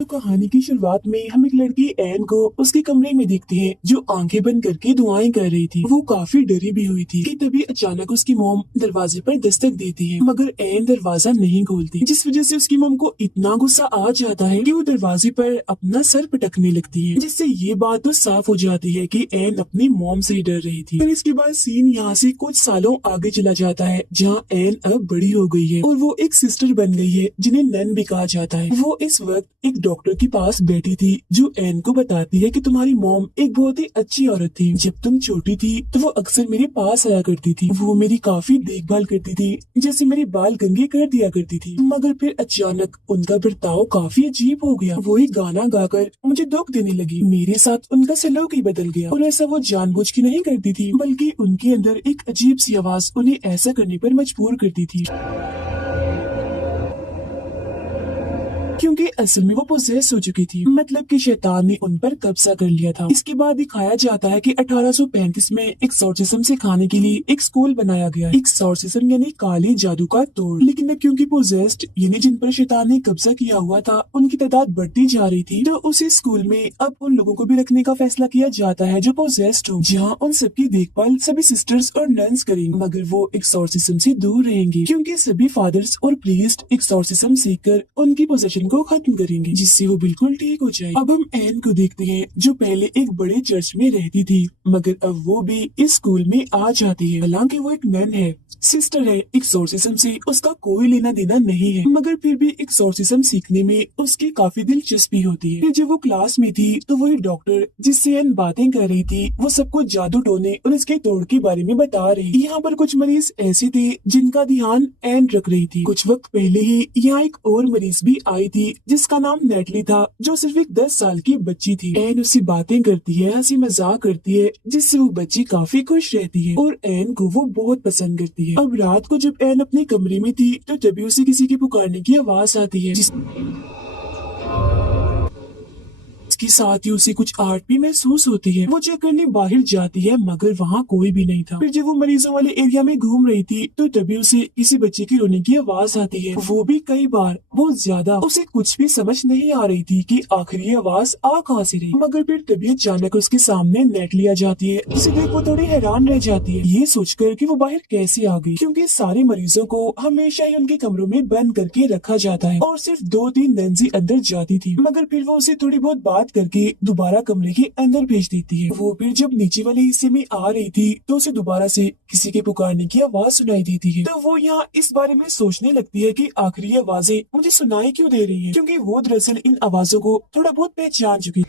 तो कहानी की शुरुआत में हम एक लड़की एन को उसके कमरे में देखते हैं जो आंखें बंद करके दुआएं कर रही थी। वो काफी डरी भी हुई थी कि तभी अचानक उसकी मॉम दरवाजे पर दस्तक देती है, मगर एन दरवाजा नहीं खोलती, जिस वजह से उसकी मॉम को इतना गुस्सा आ जाता है कि वो दरवाजे पर अपना सर पटकने लगती है, जिससे ये बात तो साफ हो जाती है कि एन अपनी मॉम से ही डर रही थी। फिर इसके बाद सीन यहाँ से कुछ सालों आगे चला जाता है, जहाँ एन अब बड़ी हो गई है और वो एक सिस्टर बन गई है जिन्हें नन भी कहा जाता है। वो इस वक्त एक डॉक्टर के पास बैठी थी जो एन को बताती है कि तुम्हारी मॉम एक बहुत ही अच्छी औरत थी। जब तुम छोटी थी तो वो अक्सर मेरे पास आया करती थी, वो मेरी काफी देखभाल करती थी, जैसे मेरे बाल कंघे कर दिया करती थी। मगर फिर अचानक उनका बर्ताव काफी अजीब हो गया। वो एक गाना गाकर मुझे दुख देने लगी। मेरे साथ उनका सलूक ही बदल गया और ऐसा वो जानबूझ के नहीं करती थी, बल्कि उनके अंदर एक अजीब सी आवाज उन्हें ऐसा करने पर मजबूर करती थी, क्योंकि असल में वो पोजेस हो चुकी थी, मतलब कि शैतान ने उन पर कब्जा कर लिया था। इसके बाद दिखाया जाता है कि 1835 में एक्सोर्सिज्म सिखाने के लिए एक स्कूल बनाया गया। एक्सोर्सिज्म यानी काले जादू का तोड़। लेकिन अब क्योंकि पोजेस्ड यानी जिन पर शैतान ने कब्जा किया हुआ था उनकी तादाद बढ़ती जा रही थी, तो उसी स्कूल में अब उन लोगों को भी रखने का फैसला किया जाता है जो पोजेस्ड हो, जहाँ उन सबकी देखभाल सभी सिस्टर्स और नन्स करेंगे, मगर वो एक्सोर्सिज्म से दूर रहेंगे, क्योंकि सभी फादर्स और प्रीस्ट एक्सोर्सिज्म सीखकर उनकी पोजेशन को खत्म करेंगे, जिससे वो बिल्कुल ठीक हो जाए। अब हम एन को देखते हैं जो पहले एक बड़े चर्च में रहती थी, मगर अब वो भी इस स्कूल में आ जाती है। हालांकि वो एक नन है, सिस्टर है, एक्सोर्सिज्म से उसका कोई लेना देना नहीं है, मगर फिर भी एक्सोर्सिज्म सीखने में उसकी काफी दिलचस्पी होती है। फिर जब वो क्लास में थी तो वही डॉक्टर जिससे एन बातें कर रही थी वो सबको जादू टोने और इसके तोड़ के बारे में बता रही। यहाँ पर कुछ मरीज ऐसे थे जिनका ध्यान एन रख रही थी। कुछ वक्त पहले ही यहाँ एक और मरीज भी आई थी जिसका नाम नेटली था, जो सिर्फ एक 10 साल की बच्ची थी। एन उससे बातें करती है, हंसी मजाक करती है, जिससे वो बच्ची काफी खुश रहती है और एन को वो बहुत पसंद करती है। अब रात को जब एन अपने कमरे में थी तो तभी उसे किसी के पुकारने की आवाज आती है, इसके साथ ही उसे कुछ आहट भी महसूस होती है। वो चेक करने बाहर जाती है, मगर वहाँ कोई भी नहीं था। फिर जब वो मरीजों वाले एरिया में घूम रही थी तो तभी उसे किसी बच्चे की रोने की आवाज आती है, वो भी कई बार, बहुत ज्यादा। उसे कुछ भी समझ नहीं आ रही थी कि आखिर ये आवाज आ कहाँ से रही, मगर फिर तभी अचानक उसके सामने नेटली आ जाती है, जिसे देख वो थोड़ी हैरान रह जाती है, ये सोचकर कि वो बाहर कैसे आ गई, क्योंकि सारे मरीजों को हमेशा ही उनके कमरों में बंद करके रखा जाता है और सिर्फ 2-3 नंसी अंदर जाती थी। मगर फिर वो उसे थोड़ी बहुत बात करके दोबारा कमरे के अंदर भेज देती है। वो फिर जब नीचे वाले हिस्से में आ रही थी तो उसे दोबारा से किसी के पुकारने की आवाज सुनाई देती है। तो वो यहाँ इस बारे में सोचने लगती है कि आखिर ये आवाजें मुझे सुनाई क्यों दे रही है, क्योंकि वो दरअसल इन आवाजों को थोड़ा बहुत पहचान चुकी।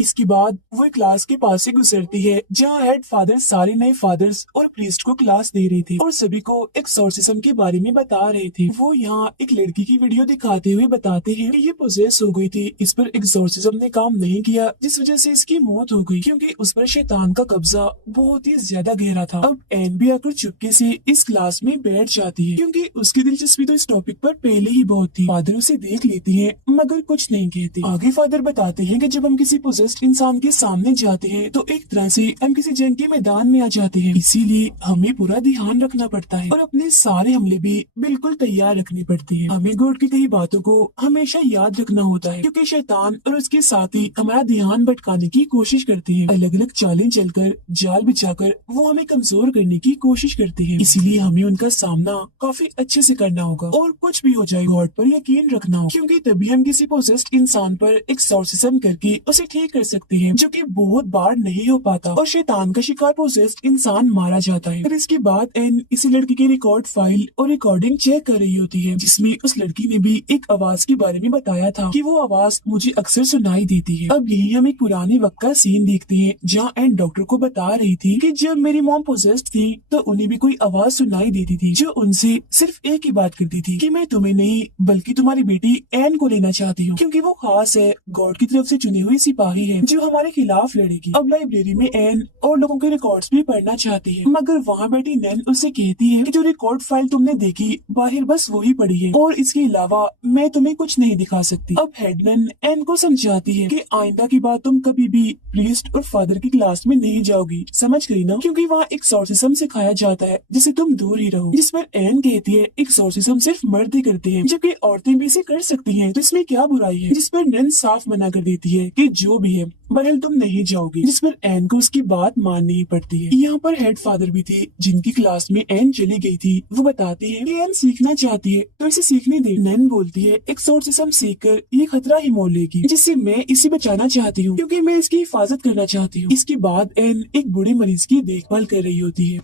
इसके बाद वो एक क्लास के पास से गुजरती है जहाँ हेड फादर सारे नए फादर्स और प्रीस्ट को क्लास दे रहे थे और सभी को एक्सोर्सिज्म के बारे में बता रहे थे। वो यहाँ एक लड़की की वीडियो दिखाते हुए बताते हैं कि ये पोजेस हो गई थी, इस पर एक्सोर्सिज्म ने काम नहीं किया, जिस वजह से इसकी मौत हो गई, क्योंकि उस पर शैतान का कब्जा बहुत ही ज्यादा गहरा था। अब एन भी आकर चुपके से इस क्लास में बैठ जाती है, क्योंकि उसकी दिलचस्पी तो इस टॉपिक पर पहले ही बहुत थी। फादर उसे देख लेती है मगर कुछ नहीं कहते। आगे फादर बताते हैं कि जब हम किसी पोजेस्ड इंसान के सामने जाते हैं तो एक तरह से हम किसी जंग के मैदान में आ जाते हैं, इसीलिए हमें पूरा ध्यान रखना पड़ता है और अपने सारे हमले भी बिल्कुल तैयार रखने पड़ते हैं। हमें गॉड की कई बातों को हमेशा याद रखना होता है, क्योंकि शैतान और उसके साथी हमारा ध्यान भटकाने की कोशिश करते हैं। अलग अलग चालें चलकर, जाल बिछाकर वो हमें कमजोर करने की कोशिश करते हैं, इसीलिए हमें उनका सामना काफी अच्छे से करना होगा और कुछ भी हो जाए गॉड पर यकीन रखना हो, क्योंकि तभी हम किसी पोजेस्ड इंसान पर एक्सोर्सिज्म करके उसे ठीक कर सकते हैं, जो कि बहुत बार नहीं हो पाता और शैतान का शिकार पोजेस्ड इंसान मारा जाता है। फिर इसके बाद एन इसी लड़की की रिकॉर्ड फाइल और रिकॉर्डिंग चेक कर रही होती है, जिसमें उस लड़की ने भी एक आवाज के बारे में बताया था कि वो आवाज मुझे अक्सर सुनाई देती है। अब यही हम एक पुराने वक्त का सीन देखते हैं जहाँ एन डॉक्टर को बता रही थी कि जब मेरी मॉम पोजेस्ड थी तो उन्हें भी कोई आवाज सुनाई देती थी जो उनसे सिर्फ एक ही बात करती थी कि मैं तुम्हें नहीं बल्कि तुम्हारी बेटी एन को लेना चाहती हूँ, क्योंकि वो खास है, गॉड की तरफ से चुनी हुई सिपाही है। है जो हमारे खिलाफ लड़ेगी। अब लाइब्रेरी में एन और लोगों के रिकॉर्ड्स भी पढ़ना चाहती है, मगर वहाँ बैठी नैन उसे कहती है कि जो रिकॉर्ड फाइल तुमने देखी बाहर बस वही पड़ी है और इसके अलावा मैं तुम्हें कुछ नहीं दिखा सकती। अब हेडनन एन को समझाती है कि आइंदा की बात तुम कभी भी प्रीस्ट और फादर की क्लास में नहीं जाओगी, समझ गई ना, क्योंकि वहाँ एक्सोर्सिज्म सिखाया जाता है जिससे तुम दूर ही रहो। जिस पर एन कहती है एक्सोर्सिज्म सिर्फ मर्द ही करते हैं जबकि औरतें भी इसे कर सकती हैं, तो इसमें क्या बुराई है। जिस पर नैन साफ मना कर देती है कि जो भी है बहरहाल तुम नहीं जाओगी, जिस पर एन को उसकी बात माननी ही पड़ती है। यहाँ पर हेड फादर भी थे जिनकी क्लास में एन चली गई थी। वो बताते हैं कि एन सीखना चाहती है तो इसे सीखने दे। नैन बोलती है एक्सोर्सिज्म सीखकर ये खतरा ही मोल लेगी जिससे मैं इसे बचाना चाहती हूँ क्योंकि मैं इसकी हिफाजत करना चाहती हूँ। इसके बाद एन एक बूढ़े मरीज की देखभाल कर रही होती है,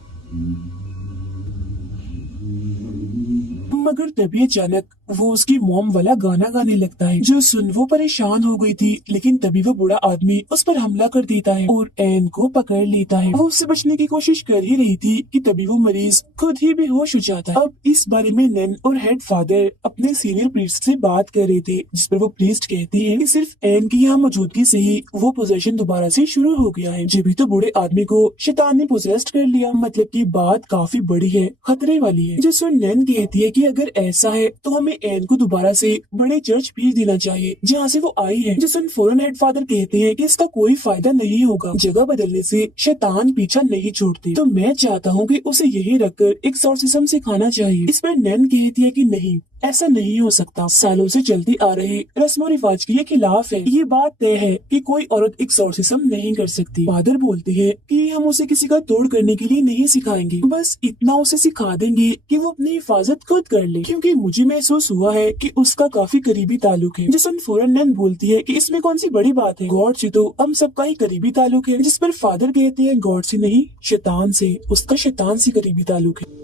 मगर तभी अचानक वो उसकी मॉम वाला गाना गाने लगता है जो सुन वो परेशान हो गई थी। लेकिन तभी वो बूढ़ा आदमी उस पर हमला कर देता है और एन को पकड़ लेता है। वो उससे बचने की कोशिश कर ही रही थी कि तभी वो मरीज खुद ही बेहोश हो जाता है। अब इस बारे में नैन और हेड फादर अपने सीनियर प्रीस्ट से बात कर रहे थे, जिस पर वो प्रीस्ट कहते हैं कि सिर्फ एन की यहाँ मौजूदगी से ही वो पोजेशन दोबारा से शुरू हो गया है। जब भी तो बूढ़े आदमी को शैतान ने पोजेस्ट कर लिया, मतलब की बात काफी बड़ी है, खतरे वाली है। जो सुन नैन कहती है कि अगर ऐसा है तो हमें एन को दोबारा से बड़े चर्च भेज देना चाहिए जहाँ से वो आई है। जो सुन फौरन हेड फादर कहते हैं कि इसका कोई फायदा नहीं होगा, जगह बदलने से शैतान पीछा नहीं छोड़ते, तो मैं चाहता हूँ कि उसे यही रखकर एक्सोर्सिज्म सिखाना चाहिए। इस पर नैन कहती है कि नहीं, ऐसा नहीं हो सकता, सालों से चलती आ रही रस्म रिवाज के खिलाफ है। ये बात तय है कि कोई औरत एक्सोर्सिज्म नहीं कर सकती। फादर बोलते हैं कि हम उसे किसी का तोड़ करने के लिए नहीं सिखाएंगे, बस इतना उसे सिखा देंगे कि वो अपनी हिफाजत खुद कर ले, क्योंकि मुझे महसूस हुआ है कि उसका काफी करीबी ताल्लुक है। जिस फौरन नैन बोलती है कि इसमें कौन सी बड़ी बात है, गॉड से तो हम सबका ही करीबी ताल्लुक है। जिस पर फादर कहते हैं गॉड से नहीं, शैतान से, उसका शैतान से करीबी ताल्लुक है।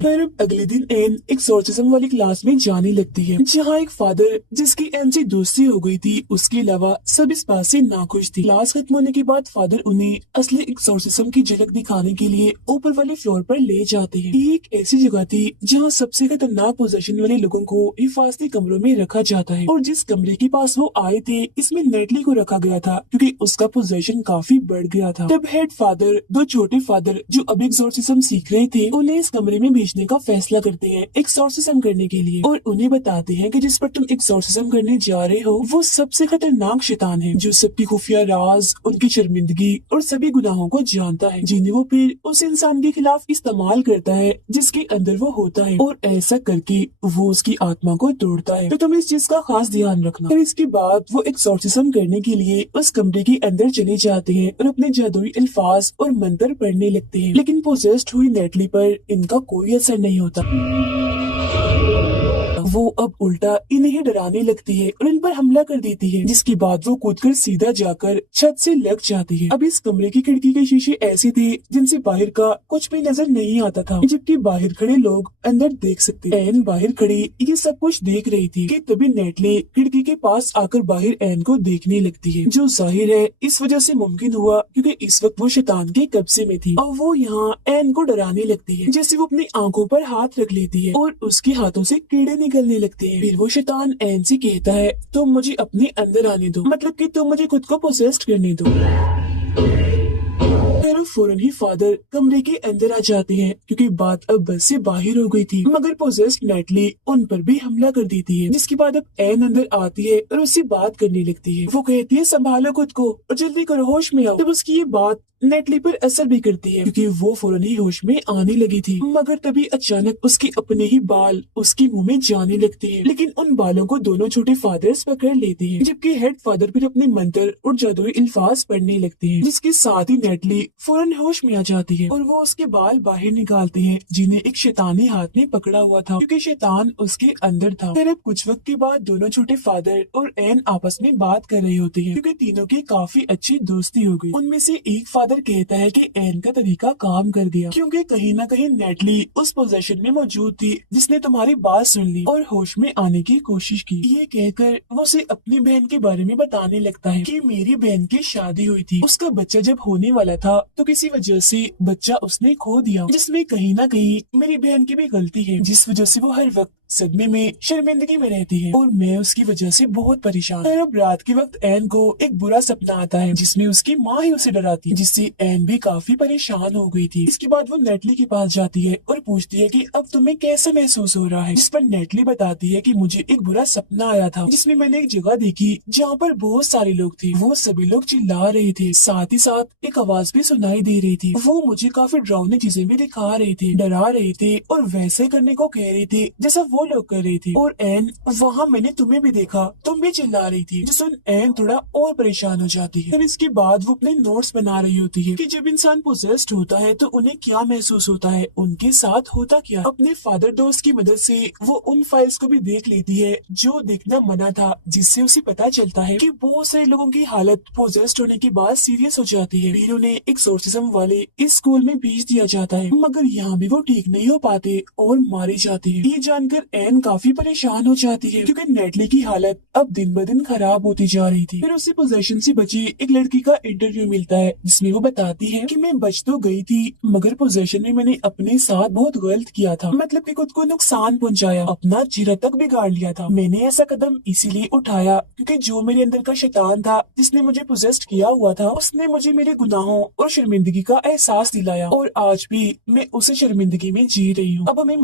फिर अगले दिन एन एक्सोर्सिज्म वाली क्लास में जाने लगती है, जहाँ एक फादर जिसकी एन से दोस्ती हो गई थी उसके अलावा सब इस बात से नाखुश थी। क्लास खत्म होने के बाद फादर उन्हें असली एक्सोर्सिज्म की झलक दिखाने के लिए ऊपर वाले फ्लोर पर ले जाते हैं। ये एक ऐसी जगह थी जहाँ सबसे खतरनाक पोजीशन वाले लोगों को हिफाजती कमरों में रखा जाता है, और जिस कमरे के पास वो आए थे इसमें नेटली को रखा गया था क्योंकि उसका पोजीशन काफी बढ़ गया था। तब हेड फादर दो छोटे फादर जो अब एक्सोर्सिज्म सीख रहे थे उन्हें इस कमरे में भेजने का फैसला करते हैं एक्सोर्सिज्म करने के लिए, और उन्हें बताते हैं कि जिस पर तुम एक्सोर्सिज्म करने जा रहे हो वो सबसे खतरनाक शैतान है जो सबकी खुफिया राज, उनकी शर्मिंदगी और सभी गुनाहों को जानता है, जिन्हें वो फिर उस इंसान के खिलाफ इस्तेमाल करता है जिसके अंदर वो होता है, और ऐसा करके वो उसकी आत्मा को तोड़ता है। तो तुम इस चीज का खास ध्यान रखना। फिर इसके बाद वो एक्सोर्सिज्म करने के लिए उस कमरे के अंदर चले जाते हैं और अपने जादुई अल्फाज और मंत्र पढ़ने लगते हैं, लेकिन पोजेस्ड हुई नेटली पर इनका कोई असर नहीं होता। वो अब उल्टा इन्हें ही डराने लगती है और इन पर हमला कर देती है, जिसके बाद वो कूदकर सीधा जाकर छत से लग जाती है। अब इस कमरे की खिड़की के शीशे ऐसे थे जिनसे बाहर का कुछ भी नजर नहीं आता था, जबकि बाहर खड़े लोग अंदर देख सकते। एन बाहर खड़ी ये सब कुछ देख रही थी कि तभी नेटली खिड़की के पास आकर बाहर एन को देखने लगती है, जो जाहिर है इस वजह से मुमकिन हुआ क्योंकि इस वक्त वो शैतान के कब्जे में थी, और वो यहाँ एन को डराने लगती है, जैसे वो अपनी आंखों पर हाथ रख लेती है और उसके हाथों से कीड़े निकलने लगते हैं। फिर वो शैतान एन से कहता है तुम मुझे अपने अंदर आने दो, मतलब कि तुम मुझे खुद को पोसेस्ट करने दो। फिर फौरन ही फादर कमरे के अंदर आ जाते हैं क्योंकि बात अब बस से बाहर हो गई थी, मगर पोजेस्ड नेटली उन पर भी हमला कर देती है, जिसके बाद अब एन अंदर आती है और उससे बात करने लगती है। वो कहती है संभालो खुद को और जल्दी करो, होश में आओ। तब उसकी ये बात नेटली पर असर भी करती है क्योंकि वो फौरन ही होश में आने लगी थी, मगर तभी अचानक उसके अपने ही बाल उसके मुंह में जाने लगते हैं, लेकिन उन बालों को दोनों छोटे फादर्स पकड़ लेते हैं, जबकि हेड फादर फिर अपने मंत्र और जादुई अल्फाज पढ़ने लगते हैं, जिसके साथ ही नेटली फौरन होश में आ जाती है और वो उसके बाल बाहर निकालते हैं जिन्हें एक शैतानी हाथ ने पकड़ा हुआ था क्योंकि शैतान उसके अंदर था। फिर अब कुछ वक्त के बाद दोनों छोटे फादर और एन आपस में बात कर रही होती है क्योंकि तीनों की काफी अच्छी दोस्ती हो गई। उनमें से एक फादर कहता है कि एन का तरीका काम कर गया क्योंकि कहीं न कहीं नेटली उस पोजीशन में मौजूद थी जिसने तुम्हारी बात सुन ली और होश में आने की कोशिश की। ये कहकर वो उसे अपनी बहन के बारे में बताने लगता है कि मेरी बहन की शादी हुई थी, उसका बच्चा जब होने वाला था तो किसी वजह से बच्चा उसने खो दिया, जिसमें कहीं ना कहीं मेरी बहन की भी गलती है, जिस वजह से वो हर वक्त सदमे में शर्मिंदगी में रहती है और मैं उसकी वजह से बहुत परेशान। फिर अब रात के वक्त एन को एक बुरा सपना आता है जिसमें उसकी माँ ही उसे डराती है, जिससे एन भी काफी परेशान हो गई थी। इसके बाद वो नेटली के पास जाती है और पूछती है कि अब तुम्हें कैसा महसूस हो रहा है, जिस पर नेटली बताती है कि मुझे एक बुरा सपना आया था जिसमें मैंने एक जगह देखी जहाँ पर बहुत सारे लोग थे। वो सभी लोग चिल्ला रहे थे, साथ ही साथ एक आवाज भी सुनाई दे रही थी। वो मुझे काफी डरावनी चीजें भी दिखा रहे थे, डरा रहे थे और वैसे करने को कह रही थी जैसा वो लोग कर रहे थे। और एन, वहाँ मैंने तुम्हें भी देखा, तुम भी चिल्ला रही थी, जिससे एन थोड़ा और परेशान हो जाती है। फिर इसके बाद वो अपने नोट्स बना रही होती है कि जब इंसान पोजेस्ड होता है तो उन्हें क्या महसूस होता है, उनके साथ होता क्या। अपने फादर दोस्त की मदद से वो उन फाइल्स को भी देख लेती है जो देखना मना था, जिससे उसे पता चलता है कि बहुत सारे लोगों की हालत पोजेस्ड होने के बाद सीरियस हो जाती है। फिर उन्हें एक्सोर्सिज्म वाले इस स्कूल में भेज दिया जाता है, मगर यहाँ भी वो ठीक नहीं हो पाते और मारे जाते हैं। ये जानकर एन काफी परेशान हो जाती है क्योंकि नेटली की हालत अब दिन ब दिन खराब होती जा रही थी। फिर उसे पोजेशन से बची एक लड़की का इंटरव्यू मिलता है जिसमें वो बताती है कि मैं बच तो गई थी मगर पोजेशन में मैंने अपने साथ बहुत गलत किया था, मतलब कि खुद को नुकसान पहुंचाया, अपना चेहरा तक बिगाड़ लिया था। मैंने ऐसा कदम इसीलिए उठाया क्योंकि जो मेरे अंदर का शैतान था जिसने मुझे पोजेस्ट किया हुआ था, उसने मुझे मेरे गुनाहों और शर्मिंदगी का एहसास दिलाया और आज भी मैं उसी शर्मिंदगी में जी रही हूँ। अब हमें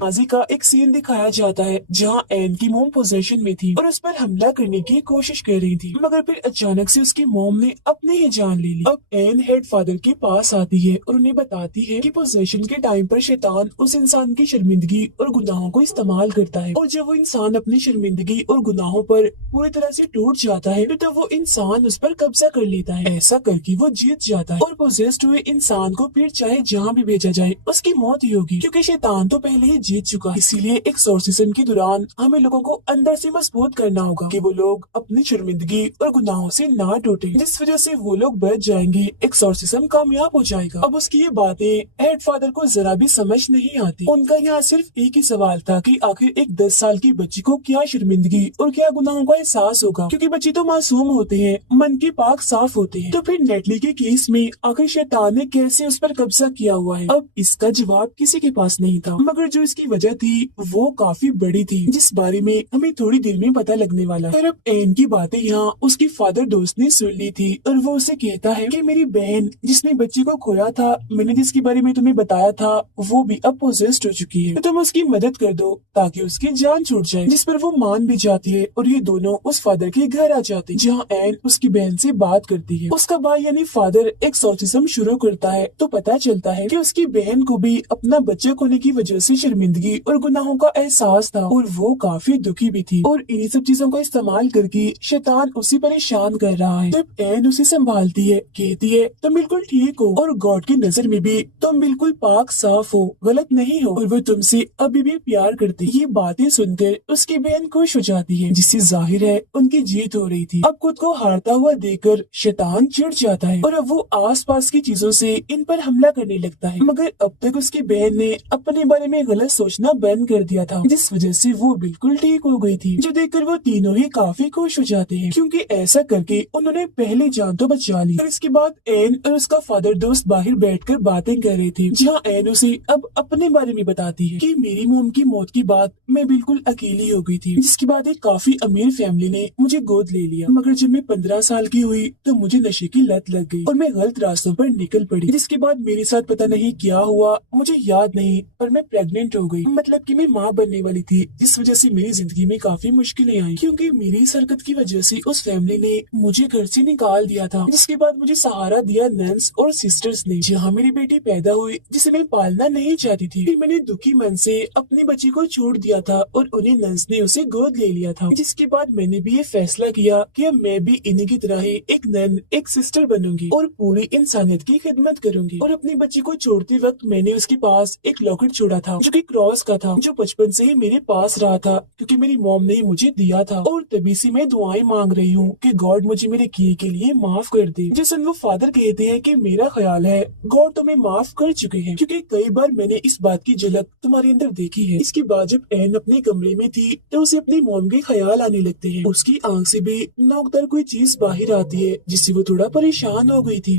माजी का एक सीन दिखाया जाता है जहाँ एन की मोम पोजेशन में थी और उस पर हमला करने की कोशिश कर रही थी, मगर फिर अचानक से उसकी मोम ने अपनी ही जान ले ली। अब एन हेड फादर के पास आती है और उन्हें बताती है कि पोजेशन के टाइम पर शैतान उस इंसान की शर्मिंदगी और गुनाहों को इस्तेमाल करता है, और जब वो इंसान अपनी शर्मिंदगी और गुनाहों पर पूरी तरह से टूट जाता है तो वो इंसान उस पर कब्जा कर लेता है। ऐसा करके वो जीत जाता है और पोजेस्ड हुए इंसान को फिर चाहे जहाँ भी भेजा जाए उसकी मौत ही होगी, क्योंकि शैतान तो पहले ही जीत चुका है। इसीलिए एक्सोर्सिज्म के दौरान हमें लोगों को अंदर से मजबूत करना होगा कि वो लोग अपनी शर्मिंदगी और गुनाहों से ना टूटे, जिस वजह से वो लोग बच जाएंगे, एक्सोर्सिज्म कामयाब हो जाएगा। अब उसकी ये बातें हेड फादर को जरा भी समझ नहीं आती। उनका यहाँ सिर्फ एक ही सवाल था कि आखिर एक 10 साल की बच्ची को क्या शर्मिंदगी और क्या गुनाहों का एहसास होगा, क्योंकि बच्चे तो मासूम होते हैं, मन के पाक साफ होते हैं। तो फिर नेटली के केस में आखिर शैतान ने कैसे उस पर कब्जा किया हुआ है, अब इसका जवाब किसी के पास नहीं था, मगर जो इसकी वजह थी वो काफी बड़ी थी, जिस बारे में हमें थोड़ी देर में पता लगने वाला। फिर अब एन की बातें यहाँ उसकी फादर दोस्त ने सुन ली थी और वो उसे कहता है कि मेरी बहन जिसने बच्चे को खोया था, मैंने जिसके बारे में तुम्हें बताया था, वो भी अब पोजेस्ड हो चुकी है, तो तुम उसकी मदद कर दो ताकि उसकी जान छूट जाए। जिस पर वो मान भी जाती है और ये दोनों उस फादर के घर आ जाते हैं जहाँ एन उसकी बहन से बात करती है। उसका भाई यानी फादर एक्सोर्सिज्म शुरू करता है तो पता चलता है कि उसकी बहन को भी अपना बच्चा खोने की वजह से शर्मिंदगी और गुनाहों का एहसास था और वो काफी दुखी भी थी, और इन्हीं सब चीजों का इस्तेमाल करके शैतान उसे परेशान कर रहा है। जब एन उसे संभालती है, कहती है तुम बिल्कुल ठीक हो और गॉड की नजर में भी तुम बिल्कुल पाक साफ हो, गलत नहीं हो, और वो तुमसे अभी भी प्यार करती। ये बातें सुनकर उसकी बहन खुश हो जाती है, जिससे जाहिर है उनकी जीत हो रही थी। अब खुद को हारता हुआ देखकर शैतान चिढ़ जाता है और अब वो आसपास की चीजों से इन पर हमला करने लगता है, मगर अब तक उसकी बहन ने अपने बारे में गलत सोचना बंद कर दिया था, जिस वजह से वो बिल्कुल ठीक हो गई थी, जो देखकर वो तीनों ही काफी खुश हो जाते हैं, क्योंकि ऐसा करके उन्होंने पहली जान तो बचा ली। और इसके बाद एन और उसका फादर दोस्त बाहर बैठकर बातें कर रहे थे, जहाँ एन उसे अब अपने बारे में बताती है कि मेरी मोम की मौत की बात मैं बिल्कुल अकेली हो गई थी, जिसके बाद एक काफी अमीर फैमिली ने मुझे गोद ले लिया, मगर जब मैं 15 साल की हुई तो मुझे नशे की लत लग गई और मैं गलत रास्तों पर निकल पड़ी, जिसके बाद मेरे साथ पता नहीं क्या हुआ, मुझे याद नहीं, और मैं प्रेग्नेंट हो गई, मतलब कि मैं माँ बनने वाली थी, जिस वजह से मेरी जिंदगी में काफी मुश्किलें आई, क्योंकि मेरी इस हरकत की वजह से उस फैमिली ने मुझे घर से निकाल दिया था। जिसके बाद मुझे सहारा दिया नन्स और सिस्टर्स ने, जहाँ मेरी बेटी पैदा हुई जिसे मैं पालना नहीं चाहती थी। फिर मैंने दुखी मन से अपनी बच्ची को छोड़ दिया था और उन्हें नन्स ने उसे गोद ले लिया था, जिसके बाद मैंने भी ये फैसला किया कि अब मैं भी इन्हीं की तरह ही एक नन, एक सिस्टर बनूंगी और पूरी इंसानियत की खिदमत करूंगी। और अपनी बच्ची को छोड़ते वक्त मैंने उसके पास एक लॉकेट छोड़ा था जो कि क्रॉस का था, जो बचपन से ही मेरे पास रहा था क्योंकि मेरी मॉम ने मुझे दिया था, और तभी से मैं दुआएं मांग रही हूँ कि गॉड मुझे मेरे किए के लिए माफ कर दे। जैसे वो फादर कहते हैं कि मेरा ख्याल है गॉड तुम्हें माफ कर चुके हैं, क्योंकि कई बार मैंने इस बात की झलक तुम्हारे अंदर देखी है। इसके बाद जब एन अपने कमरे में थी तो उसे अपनी मॉम के ख्याल आने लगते हैं, उसकी आंख से भी नोकदार कोई चीज बाहर आती है जिससे वो थोड़ा परेशान हो गई थी।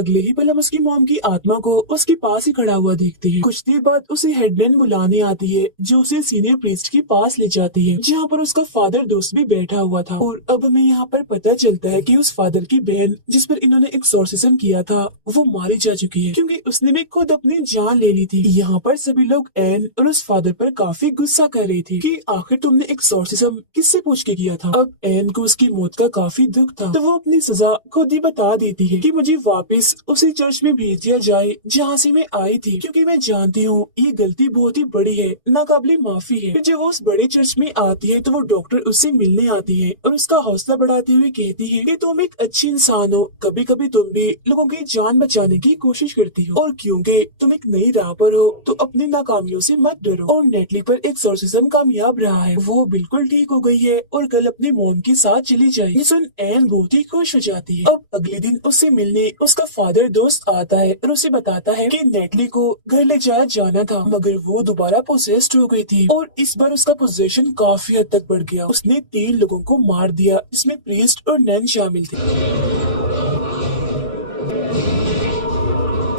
अगले ही पल हम उसकी मॉम की आत्मा को उसके पास ही खड़ा हुआ देखते हैं। कुछ देर बाद उसे हेडलाइन बुलाने आती है जो उसे सीनियर प्रीस्ट के पास ले जाती है, जहाँ पर उसका फादर दोस्त भी बैठा हुआ था। और अब हमें यहाँ पर पता चलता है कि उस फादर की बहन जिस पर इन्होंने एक्सोर्सिज्म किया था वो मारी जा चुकी है, क्योंकि उसने भी खुद अपनी जान ले ली थी। यहाँ पर सभी लोग एन और उस फादर पर काफी गुस्सा कर रहे थे कि आखिर तुमने एक्सोर्सिज्म किससे पूछ के किया था। अब एन को उसकी मौत का काफी दुख था, तो वो अपनी सजा खुद ही बता देती है कि मुझे वापस उसी चर्च में भेज दिया जाए जहाँ से मैं आई थी, क्योंकि मैं जानती हूँ ये गलती बहुत ही बड़ी है, नाकाबिले माफी है। फिर जब वो उस बड़े चर्च में आती है तो वो डॉक्टर उससे मिलने आती है और उसका हौसला बढ़ाते हुए कहती है कि तुम एक अच्छी इंसान हो, कभी कभी तुम भी लोगों की जान बचाने की कोशिश करती हो, और क्योंकि तुम एक नई राह पर हो तो अपनी नाकामियों से मत डरो। और नेटली पर एक्सोर्सिज्म कामयाब रहा है, वो बिल्कुल ठीक हो गई है और कल अपने मॉम के साथ चली जाएगी। ये सुन एन बहुत ही खुश हो जाती है। अब अगले दिन उससे मिलने उसका फादर दोस्त आता है और उसे बताता है कि नेटली को घर ले जाया जाना था, मगर वो दोबारा पोसेस्ड हो गई थी और इस बार उसका पोजेशन काफी हद तक बढ़ गया। उसने 3 लोगों को मार दिया, जिसमें प्रीस्ट और नन शामिल थे।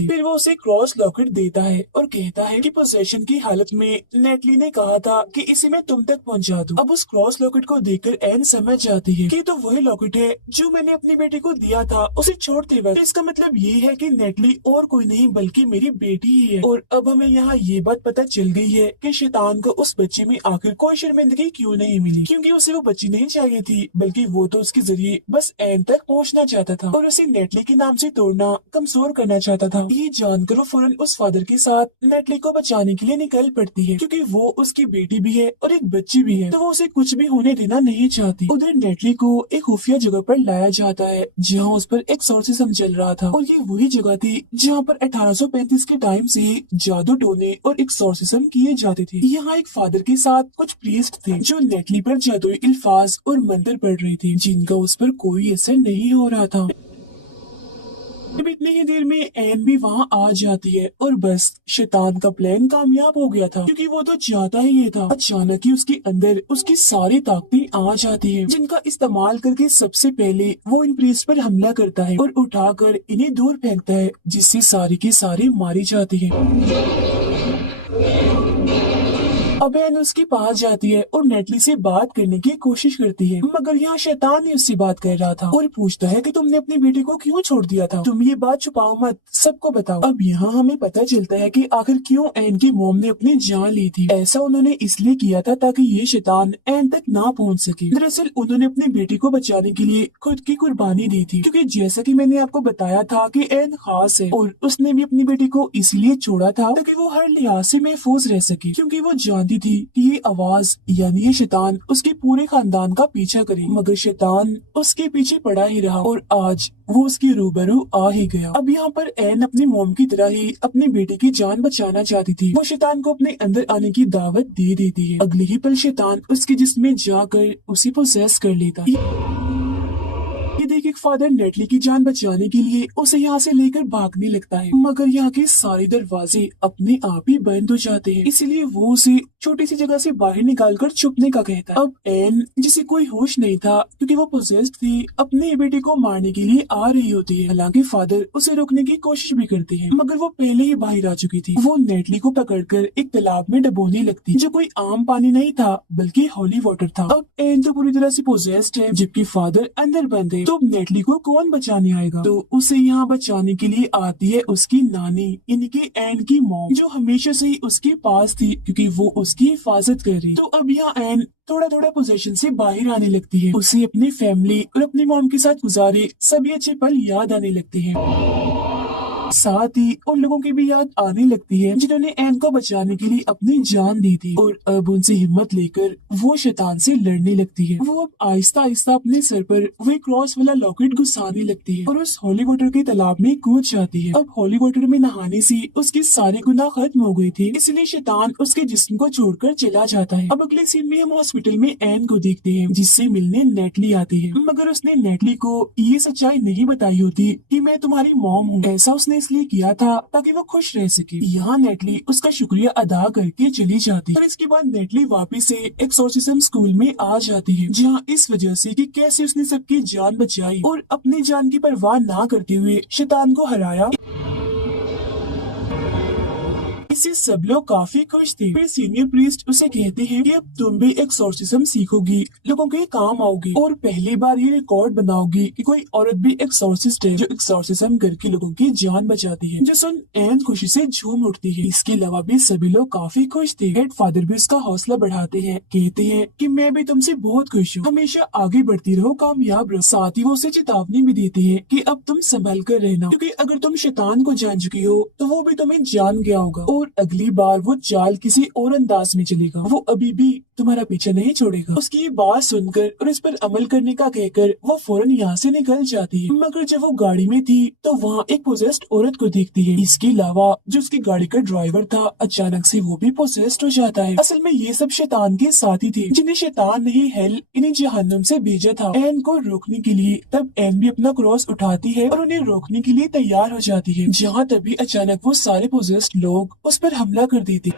फिर वो उसे क्रॉस लॉकेट देता है और कहता है कि पोजेशन की हालत में नेटली ने कहा था कि इसे मैं तुम तक पहुंचा दूं। अब उस क्रॉस लॉकेट को देखकर एन समझ जाती है कि तो वही लॉकेट है जो मैंने अपनी बेटी को दिया था उसे छोड़ते वक्त। तो इसका मतलब ये है कि नेटली और कोई नहीं बल्कि मेरी बेटी ही है। और अब हमें यहाँ ये बात पता चल गई है कि शैतान को उस बच्चे में आखिर कोई शर्मिंदगी क्यों नहीं मिली, क्योंकि उसे वो बच्ची नहीं चाहिए थी, बल्कि वो तो उसके जरिए बस एन तक पहुँचना चाहता था और उसे नेटली के नाम से तोड़ना, कमजोर करना चाहता था। ये जानकर वो फौरन उस फादर के साथ नेटली को बचाने के लिए निकल पड़ती है, क्योंकि वो उसकी बेटी भी है और एक बच्ची भी है, तो वो उसे कुछ भी होने देना नहीं चाहती। उधर नेटली को एक खुफिया जगह पर लाया जाता है जहाँ उस पर एक्सोर्सिज्म चल रहा था, और ये वही जगह थी जहाँ पर 1835 के टाइम से जादू टोने और एक्सोर्सिज्म किए जाते थे। यहाँ एक फादर के साथ कुछ प्रीस्ट थे जो नेटली पर जादुई अल्फाज और मंत्र पढ़ रहे थे, जिनका उस पर कोई असर नहीं हो रहा था। अब इतनी ही देर में एन भी वहाँ आ जाती है और बस शैतान का प्लान कामयाब हो गया था, क्योंकि वो तो चाहता ही ये था। अचानक ही उसके अंदर उसकी सारी ताकतें आ जाती है, जिनका इस्तेमाल करके सबसे पहले वो इन प्रीस्ट पर हमला करता है और उठाकर इन्हें दूर फेंकता है, जिससे सारी की सारी मारी जाती है। अब एन उसके पास जाती है और नेटली से बात करने की कोशिश करती है, मगर यहाँ शैतान ही उससे बात कर रहा था और पूछता है कि तुमने अपनी बेटी को क्यों छोड़ दिया था, तुम ये बात छुपाओ मत, सबको बताओ। अब यहाँ हमें पता चलता है कि आखिर क्यों एन की मॉम ने अपनी जान ली थी। ऐसा उन्होंने इसलिए किया था ताकि ये शैतान एन तक ना पहुँच सके। दरअसल उन्होंने अपनी बेटी को बचाने के लिए खुद की कुर्बानी दी थी, क्योंकि जैसा कि मैंने आपको बताया था कि एन खास है और उसने भी अपनी बेटी को इसलिए छोड़ा था ताकि वो हर लिहाज से महफूज रह सके, क्योंकि वो जानती थी कि ये आवाज यानी ये शैतान उसके पूरे खानदान का पीछा करे। मगर शैतान उसके पीछे पड़ा ही रहा और आज वो उसके रूबरू आ ही गया। अब यहाँ पर एन अपनी मॉम की तरह ही अपनी बेटी की जान बचाना चाहती थी। वो शैतान को अपने अंदर आने की दावत दे देती है। अगले ही पल शैतान उसके जिस्म में जाकर उसे पोसेस कर लेता है। ये देख एक फादर नेटली की जान बचाने के लिए उसे यहाँ से लेकर भागने लगता है, मगर यहाँ के सारे दरवाजे अपने आप ही बंद हो जाते हैं, इसलिए वो उसे छोटी सी जगह से बाहर निकालकर छुपने का कहता है। अब एन, जिसे कोई होश नहीं था क्योंकि वो पोजेस्ड थी, अपने बेटे को मारने के लिए आ रही होती है। हालांकि फादर उसे रोकने की कोशिश भी करते हैं, मगर वो पहले ही बाहर आ चुकी थी। वो नेटली को पकड़कर एक तालाब में डुबोने लगती, जो कोई आम पानी नहीं था बल्कि होली वाटर था। अब एन तो पूरी तरह से पोजेस्ड है, जबकि फादर अंदर बंद है, तो नेटली को कौन बचाने आएगा। तो उसे यहाँ बचाने के लिए आती है उसकी नानी, यानी कि एन की मॉम, जो हमेशा से ही उसके पास थी क्योंकि वो उसकी हिफाजत कर रही। तो अब यहाँ एन थोड़ा थोड़ा पोजीशन से बाहर आने लगती है। उसे अपनी फैमिली और अपनी मॉम के साथ गुजारे सभी अच्छे पल याद आने लगते हैं। साथ ही उन लोगों की भी याद आने लगती है जिन्होंने एन को बचाने के लिए अपनी जान दी थी, और अब उनसे हिम्मत लेकर वो शैतान से लड़ने लगती है। वो अब आहिस्ता आहिस्ता अपने सर पर वही क्रॉस वाला लॉकेट घुसाने लगती है और उस होली वाटर के तालाब में कूद जाती है। अब होली वाटर में नहाने से उसके सारे गुनाह खत्म हो गए थे, इसलिए शैतान उसके जिस्म को छोड़कर चला जाता है। अब अगले सीन में हम हॉस्पिटल में एन को देखते हैं, जिससे मिलने नेटली आती है, मगर उसने नेटली को ये सच्चाई नहीं बताई होती कि मैं तुम्हारी मॉम हूँ। ऐसा उसने इसलिए किया था ताकि वो खुश रह सके। यहाँ नेटली उसका शुक्रिया अदा करके चली जाती और इसके बाद नेटली वापस से एक्सोर्सिज्म स्कूल में आ जाती है, जहाँ इस वजह से कि कैसे उसने सबकी जान बचाई और अपनी जान की परवाह ना करते हुए शैतान को हराया। इससे सब लोग काफी खुश थे। फिर सीनियर प्रीस्ट उसे कहते हैं कि अब तुम भी एक्सोर्सिज्म सीखोगी, लोगों के काम आओगी और पहली बार ये रिकॉर्ड बनाओगी कि कोई औरत भी एक्सोर्सिस्ट है जो एक्सोर्सिज्म करके लोगों की जान बचाती है। जो सुन एन खुशी से झूम उठती है। इसके अलावा भी सभी लोग काफी खुश थे। हेड फादर भी उसका हौसला बढ़ाते हैं, कहते हैं कि मैं भी तुमसे बहुत खुश हूँ, हमेशा आगे बढ़ती रहो, कामयाब रहो। साथ ही वो उसे चेतावनी भी देते हैं कि अब तुम संभल कर रहना, क्योंकि अगर तुम शैतान को जान चुकी हो तो वो भी तुम्हें जान गया होगा और अगली बार वो चाल किसी और अंदाज में चलेगा, वो अभी भी तुम्हारा पीछा नहीं छोड़ेगा। उसकी ये बात सुनकर और इस पर अमल करने का कहकर वो फौरन यहाँ से निकल जाती है। मगर जब वो गाड़ी में थी तो वहाँ एक पोजेस्ड औरत को देखती है। इसके अलावा जो उसकी गाड़ी का ड्राइवर था अचानक से वो भी पोजेस्ड हो जाता है। असल में ये सब शैतान के साथी थे जिन्हें शैतान ने हेल इन्हें जहन्नुम से भेजा था एन को रोकने के लिए। तब एन भी अपना क्रॉस उठाती है और उन्हें रोकने के लिए तैयार हो जाती है, जहाँ तभी अचानक वो सारे पोजेस्ड लोग उस पर हमला कर देते।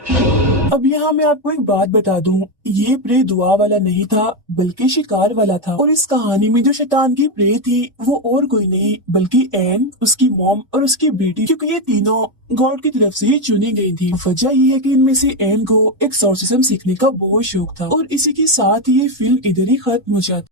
अब यहाँ मैं आपको एक बात बता दूं, ये प्रे दुआ वाला नहीं था बल्कि शिकार वाला था। और इस कहानी में जो शैतान की प्रे थी वो और कोई नहीं बल्कि एन, उसकी मॉम और उसकी बेटी, क्योंकि ये तीनों गॉड की तरफ से ही चुनी गई थी। वजह ये है कि इनमें से एन को एक्सोर्सिज्म सीखने का बहुत शौक था और इसी के साथ ये फिल्म इधर ही खत्म हो जाती।